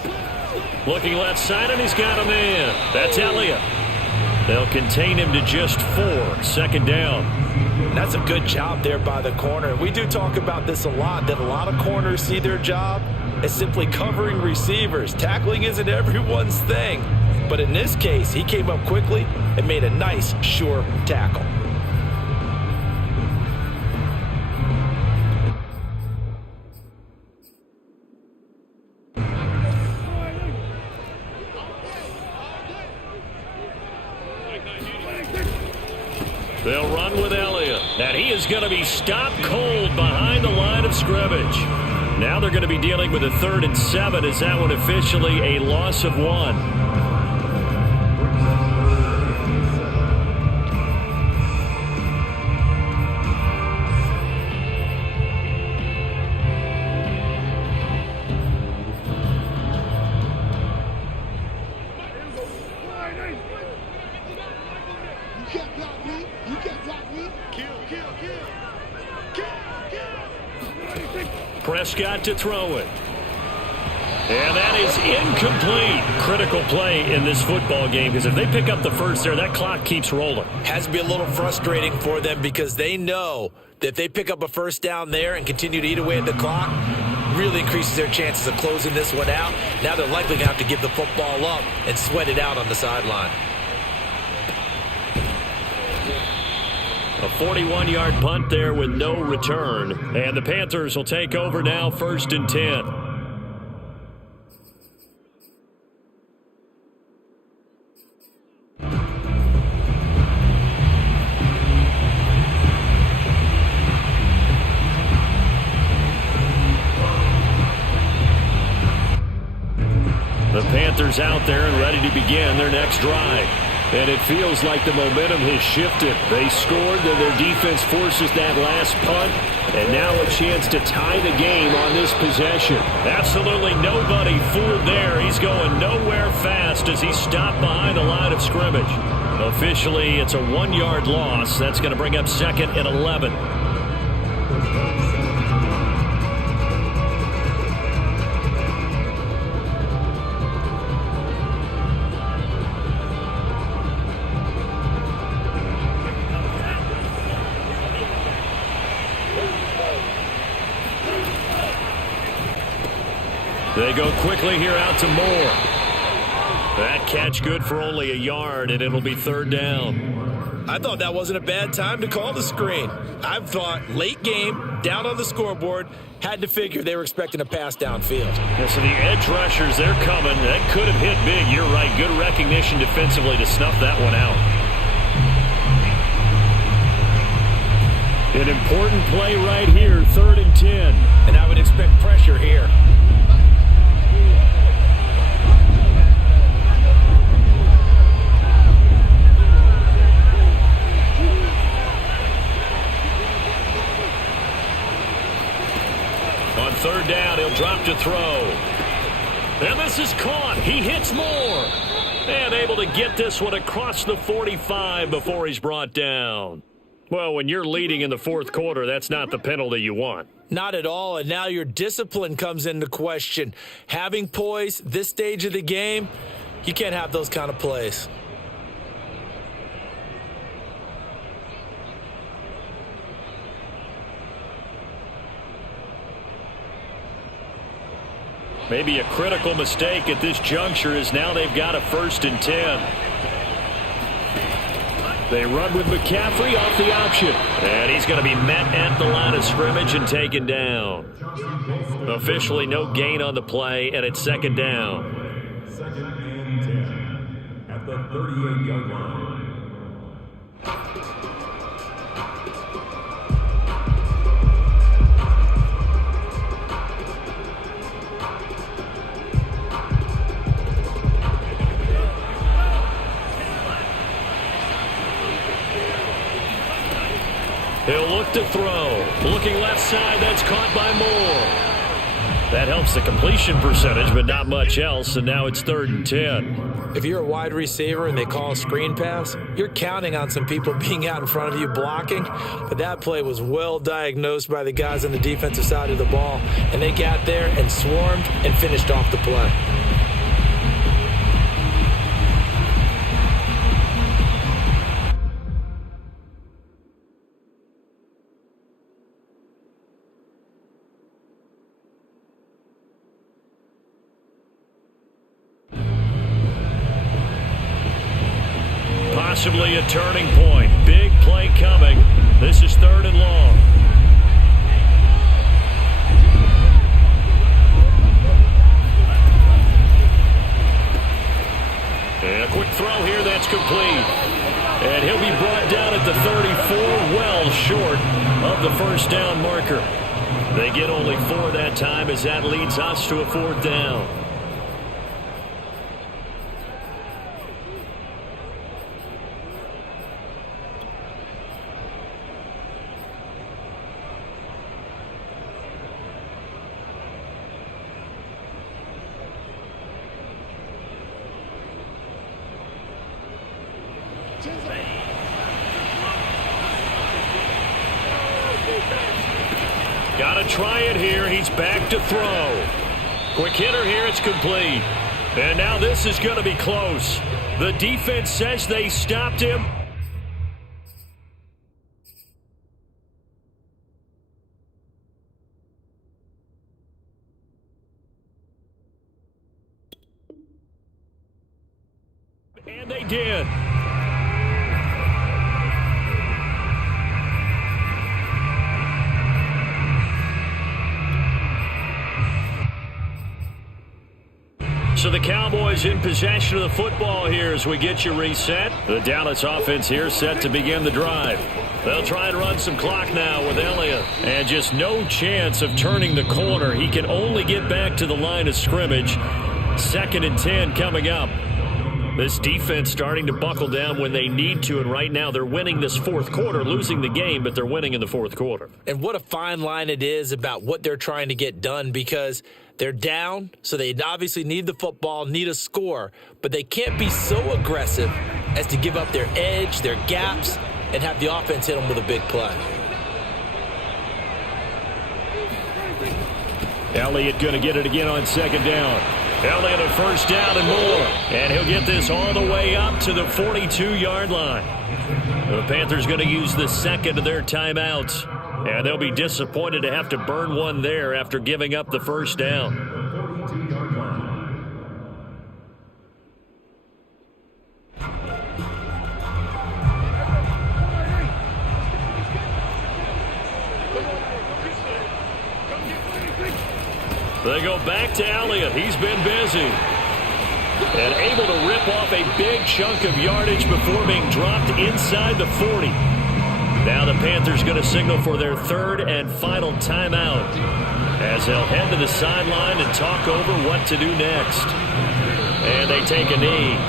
Looking left side, and he's got a man. That's Elliott. They'll contain him to just 4. Second down. That's a good job there by the corner. We do talk about this a lot, that a lot of corners see their job as simply covering receivers. Tackling isn't everyone's thing. But in this case, he came up quickly and made a nice, sure tackle. They'll run with Elliott, and he is going to be stopped cold behind the line of scrimmage. Now they're going to be dealing with a 3rd and 7. Is that one officially a loss of 1? Prescott to throw it. And that is incomplete. Critical play in this football game, because if they pick up the first there, that clock keeps rolling. Has to be a little frustrating for them, because they know that if they pick up a first down there and continue to eat away at the clock, really increases their chances of closing this one out. Now they're likely going to have to give the football up and sweat it out on the sideline. A 41-yard punt there with no return. And the Panthers will take over now, 1st and 10. The Panthers out there and ready to begin their next drive. And it feels like the momentum has shifted. They scored, then their defense forces that last punt. And now a chance to tie the game on this possession. Absolutely nobody fooled there. He's going nowhere fast as he's stopped behind the line of scrimmage. Officially, it's a 1-yard loss. That's going to bring up 2nd and 11. They go quickly here out to Moore. That catch good for only a yard, and it'll be 3rd down. I thought that wasn't a bad time to call the screen. I thought late game, down on the scoreboard, had to figure they were expecting a pass downfield. Yeah, so the edge rushers, they're coming. That could have hit big. You're right. Good recognition defensively to snuff that one out. An important play right here, 3rd and 10. And I would expect pressure here. On 3rd down, he'll drop to throw. And this is caught. He hits Moore. And able to get this one across the 45 before he's brought down. Well, when you're leading in the 4th quarter, that's not the penalty you want. Not at all, and now your discipline comes into question. Having poise this stage of the game, you can't have those kind of plays. Maybe a critical mistake at this juncture is now they've got a 1st and 10. They run with McCaffrey off the option. And he's going to be met at the line of scrimmage and taken down. Officially no gain on the play, and it's 2nd down. 2nd and 10 at the 38-yard line. He'll look to throw. Looking left side, that's caught by Moore. That helps the completion percentage, but not much else, and now it's 3rd and 10. If you're a wide receiver and they call a screen pass, you're counting on some people being out in front of you blocking, but that play was well diagnosed by the guys on the defensive side of the ball, and they got there and swarmed and finished off the play. Possibly a turning point. Big play coming. This is 3rd and long. And a quick throw here, that's complete. And he'll be brought down at the 34, well short of the 1st down marker. They get only 4 that time as that leads us to a 4th down. Got to try it here. He's back to throw. Quick hitter here. It's complete. And now this is going to be close. The defense says they stopped him. And they did. So the Cowboys in possession of the football here as we get you reset. The Dallas offense here set to begin the drive. They'll try and run some clock now with Elliott. And just no chance of turning the corner. He can only get back to the line of scrimmage. 2nd and 10 coming up. This defense starting to buckle down when they need to, and right now they're winning this 4th quarter, losing the game, but they're winning in the 4th quarter. And what a fine line it is about what they're trying to get done, because they're down, so they obviously need the football, need a score, but they can't be so aggressive as to give up their edge, their gaps, and have the offense hit them with a big play. Elliott going to get it again on 2nd down. Elliott a 1st down and more. And he'll get this all the way up to the 42-yard line. The Panthers going to use the 2nd of their timeouts. And they'll be disappointed to have to burn one there after giving up the 1st down. They go back to Elliott. He's been busy. And able to rip off a big chunk of yardage before being dropped inside the 40. Now the Panthers going to signal for their 3rd and final timeout as they'll head to the sideline and talk over what to do next. And they take a knee.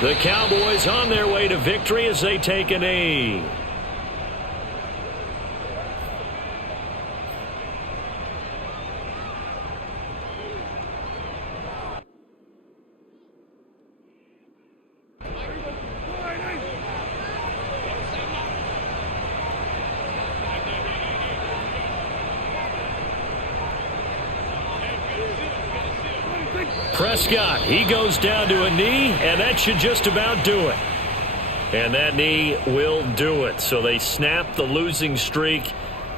The Cowboys on their way to victory as they take a knee. Prescott, he goes down to a knee, and that should just about do it. And that knee will do it. So they snap the losing streak.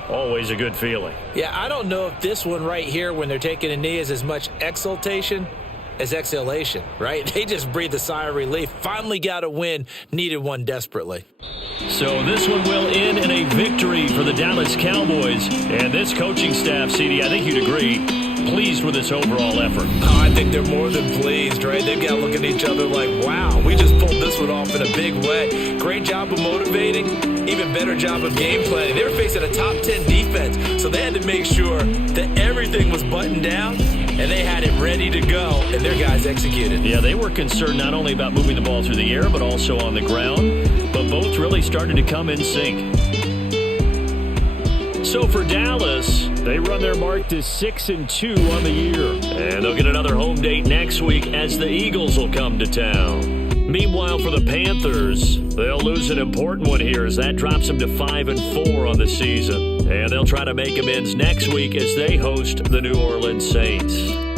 Always a good feeling. Yeah, I don't know if this one right here, when they're taking a knee, is as much exultation as exhalation, right? They just breathe a sigh of relief. Finally got a win, needed one desperately. So this one will end in a victory for the Dallas Cowboys. And this coaching staff, CD, I think you'd agree, pleased with this overall effort. Oh, I think they're more than pleased, right? They've got to look at each other like, wow, we just pulled this one off in a big way. Great job of motivating, even better job of game planning. They were facing a top 10 defense, so they had to make sure that everything was buttoned down and they had it ready to go, and their guys executed. Yeah, they were concerned not only about moving the ball through the air, but also on the ground. But both really started to come in sync. So for Dallas, they run their mark to 6-2 on the year. And they'll get another home date next week as the Eagles will come to town. Meanwhile, for the Panthers, they'll lose an important one here as that drops them to 5-4 on the season. And they'll try to make amends next week as they host the New Orleans Saints.